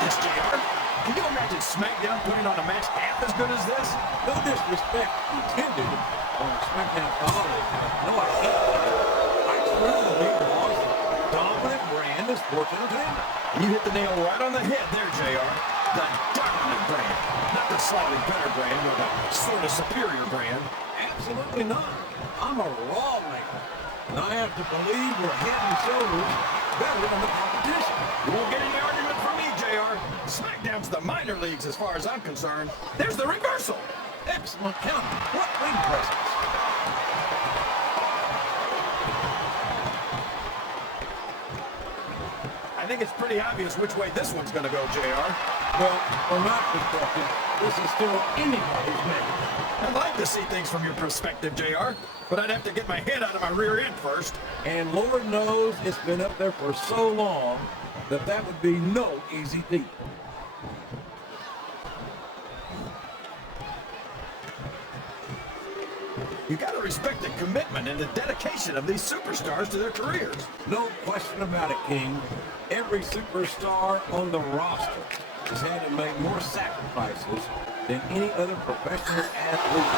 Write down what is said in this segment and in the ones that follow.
this, JR. Can you imagine SmackDown putting on a match half as good as this? No disrespect intended on SmackDown colleagues. No, I can't. I truly believe Raw's the dominant brand of sports entertainment. You hit the nail right on the head there, JR. The dominant brand. Not the slightly better brand or the sort of superior brand. Absolutely not. I'm a Raw maker. And I have to believe we're head and shoulders better than the competition. You won't get any argument from me, JR. SmackDown's the minor leagues as far as I'm concerned. There's the reversal. Excellent counter. What ring presence. I think it's pretty obvious which way this one's going to go, JR. Well, from my perspective, this is still anybody's match. I'd like to see things from your perspective, JR, but I'd have to get my head out of my rear end first. And Lord knows it's been up there for so long that that would be no easy feat. You got to respect the commitment and the dedication of these superstars to their careers. No question about it, King. Every superstar on the roster has had to make more sacrifices than any other professional athlete.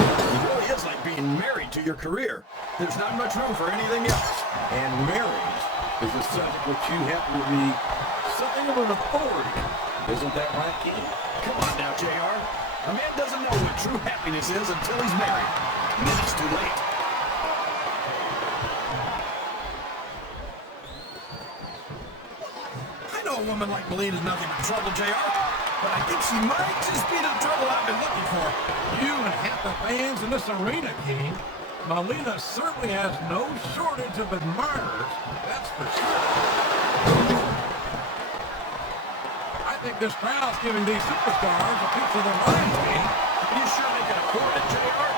It really is like being married to your career. There's not much room for anything else. And marriage is a subject which you have to be something of an authority. Isn't that right, King? Come on now, JR. A man doesn't know what true happiness is until he's married. And then it's too late. I know a woman like Melina's nothing but trouble, JR, but I think she might just be the trouble I've been looking for. You and half the fans in this arena, King. Melina certainly has no shortage of admirers, that's for sure. I think this crowd's giving these superstars a piece of their mind, King. Are you sure they can afford it, JR?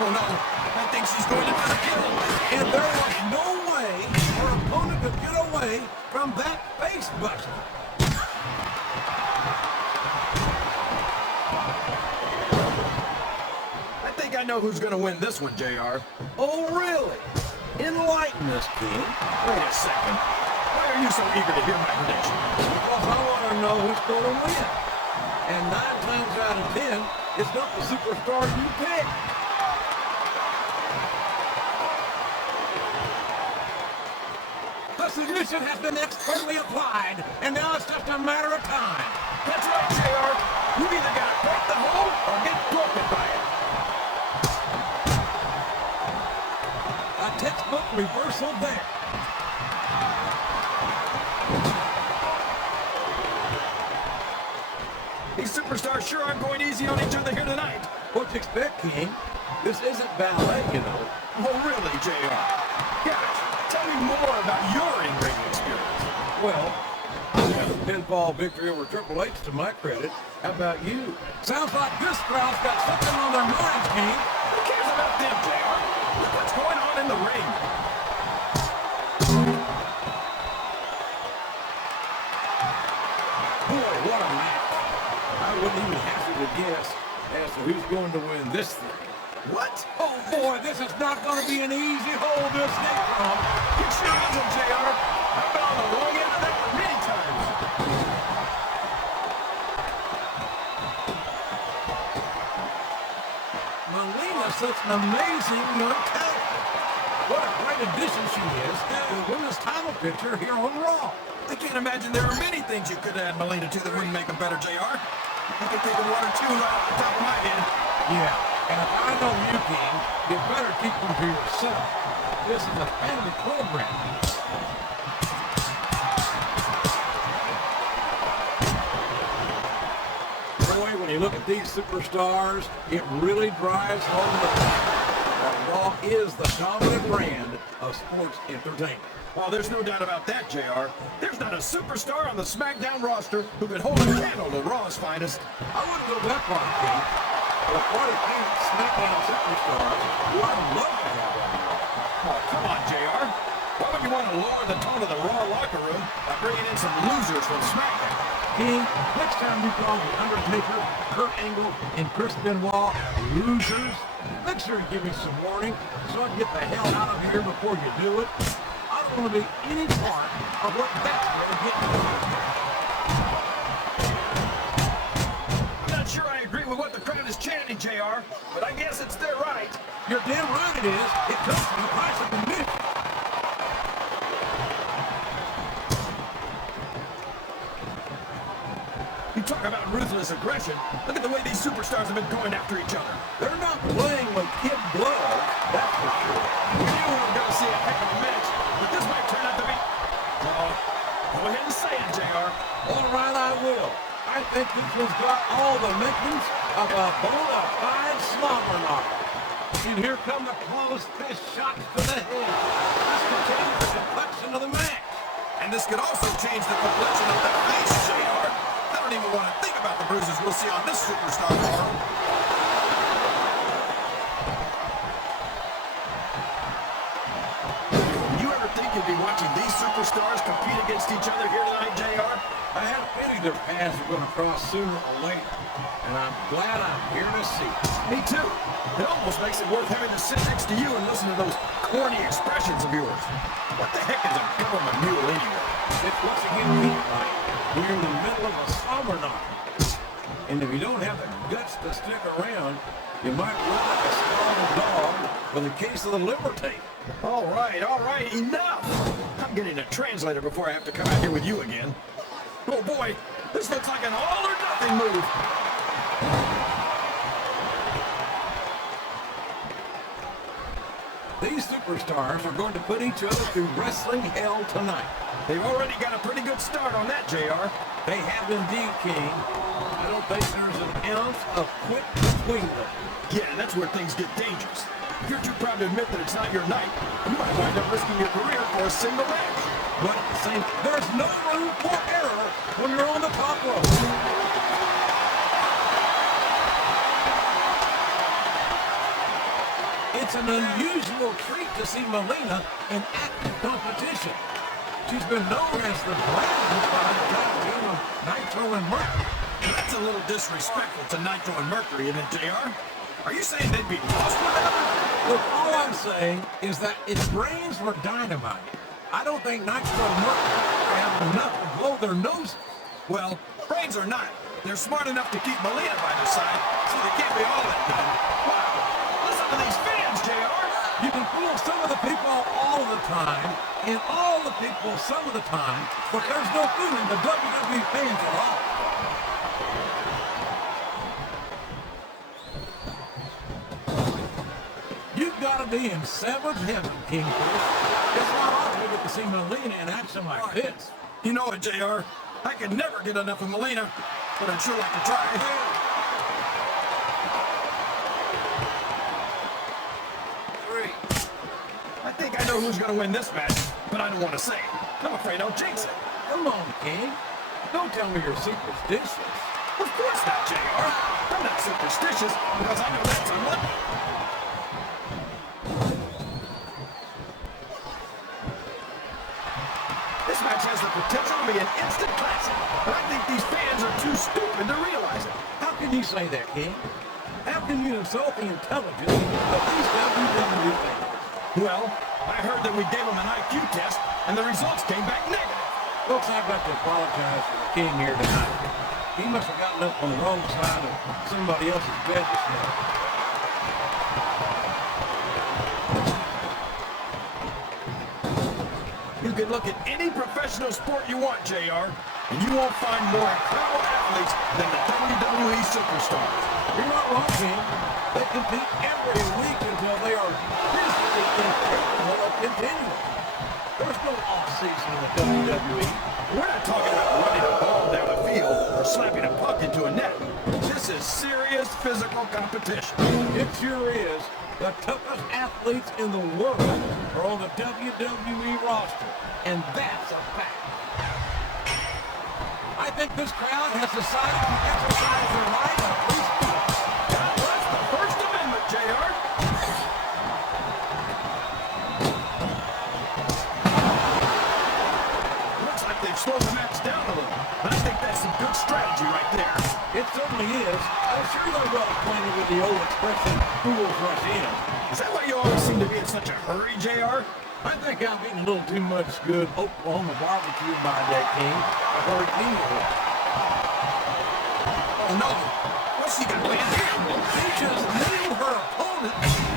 Oh no, I think she's going to try to kill him. And there was no way her opponent could get away from that face buster. I think I know who's going to win this one, JR. Oh, really? Enlighten us, King. Wait a second. Why are you so eager to hear my prediction? Because I want to know who's going to win. And 9 times out of 10, it's not the superstar you pick. The submission has been expertly applied, and now it's just a matter of time. That's right, JR. You've either got to break the hold or get broken by it. A textbook reversal there. These superstars sure aren't going easy on each other here tonight. What you expect, King? This isn't ballet, you know. Oh, really, JR? Gosh, tell me more about your in-ring experience. Well, I got a pinfall victory over Triple H to my credit. How about you? Sounds like this crowd's got something on their minds, King. Who cares about them, JR? Look what's going on in the ring. Boy, what a match. I wouldn't even hazard a guess as to who's going to win this thing. What? Oh, boy, this is not going to be an easy hole to escape from. It sure isn't, JR. I've been on the wrong end of that one many times. Melina's such an amazing young talent. What a great addition she is to the women's title picture here on Raw. I can't imagine there are many things you could add Melina to that wouldn't make them better, JR. I can think of 1 or 2 right off the top of my head. Yeah, and if I know you, King, you better keep them to yourself. This is a family program. Boy, when you look at these superstars, it really drives home the fact that Raw is the dominant brand of sports entertainment. Well, there's no doubt about that, JR. There's not a superstar on the SmackDown roster who could hold a candle to Raw's finest. I wouldn't go that far, King. But 48 SmackDown superstars who I'd love to have on Raw. Oh, come on, JR. Why would you want to lower the tone of the Raw locker room by bringing in some losers from SmackDown? King, next time you call The Undertaker, Kurt Angle, and Chris Benoit losers, Make sure you give me some warning so I can get the hell out of here before you do it. I don't want to be any part of what that's going to get me. I'm not sure I agree with what the crowd is chanting, JR, but I guess it's their right. You're damn right it is. It comes from the price of admission. You talk about ruthless aggression. Look at the way these superstars have been going after each other. They're not playing with kid gloves, that's for sure. We knew we were going to see a heck of a match, but this might turn out to be... Oh, go ahead and say it, JR. All right, I will. I think this one's got all the makings of a bona fide slobber knocker. And here come the closed fist shots to the head. This could change the complexion of the match. And this could also change the complexion of the face, JR. I don't even want to think about the bruises we'll see on this superstar tomorrow. You ever think you'd be watching these superstars compete against each other here tonight, JR? I have a feeling their paths are going to cross sooner or later. And I'm glad I'm here to see it. Me too. It almost makes it worth having to sit next to you and listen to those corny expressions of yours. What the heck is a government mule anyway? It's once again meat right. We're in the middle of a slobber knocker. And if you don't have the guts to stick around, you might look like a starving dog with a case of the liver tape. All right, enough! I'm getting a translator before I have to come out here with you again. Oh boy, this looks like an all-or-nothing move. These superstars are going to put each other through wrestling hell tonight. They've already got a pretty good start on that, JR. They have indeed, King. I don't think there's an ounce of quit between them. Yeah, and that's where things get dangerous. If you're too proud to admit that it's not your night, you might wind up risking your career for a single match. But at the same time, there's no room for error when you're on the top rope. It's an unusual treat to see Melina in active competition. She's been known as the brand by the team of Nitro and Mercury. That's a little disrespectful to Nitro and Mercury, isn't it, JR? Are you saying they'd be lost without her? Look, all I'm saying is that if brains were dynamite, I don't think Nitro and Mercury have enough to blow their noses. Well, brains are not. They're smart enough to keep Melina by their side, so they can't be all that dumb. Wow, listen to these fans, JR. You can fool some of the people all the time, and all the people some of the time, but there's no fooling the WWE fans at all. You've got to be in seventh heaven, King Chris. It's not often we get to see Melina in action like this. You know it, JR. I could never get enough of Melina, but I'd sure like to try. I think I know who's going to win this match, but I don't want to say it. I'm afraid I'll jinx it. Come on, King. Don't tell me you're superstitious. Of course not, JR. I'm not superstitious because I know that's unlucky. This match has the potential to be an instant classic, but I think these fans are too stupid to realize it. How can you say that, King? How can you insult the intelligence of these WWE fans? Well, I heard that we gave them an IQ test, and the results came back negative. Folks, I've got to apologize for the King here tonight. He must have gotten up on the wrong side of somebody else's bed this morning. You can look at any professional sport you want, JR, and you won't find more incredible athletes than the WWE superstars. You're not wrong, King. They compete every week until they are physically incapable of continuing. There's no off-season in the WWE. We're not talking about running a ball down the field or slapping a puck into a net. This is serious physical competition. It sure is. The toughest athletes in the world are on the WWE roster, and that's a fact. I think this crowd has decided to exercise their rights of free speech. God bless the First Amendment, JR. Looks like they've slowed the match down a little, but I think that's some good strategy right there. It certainly certainly is. I'm sure they're well acquainted with the old expression, fools rush in. Is that why you always seem to be in such a hurry, JR? I think I'm eating a little too much good Oklahoma barbecue by that king. A hurricane or what? Oh no! What's he got planned here? She just nailed her opponent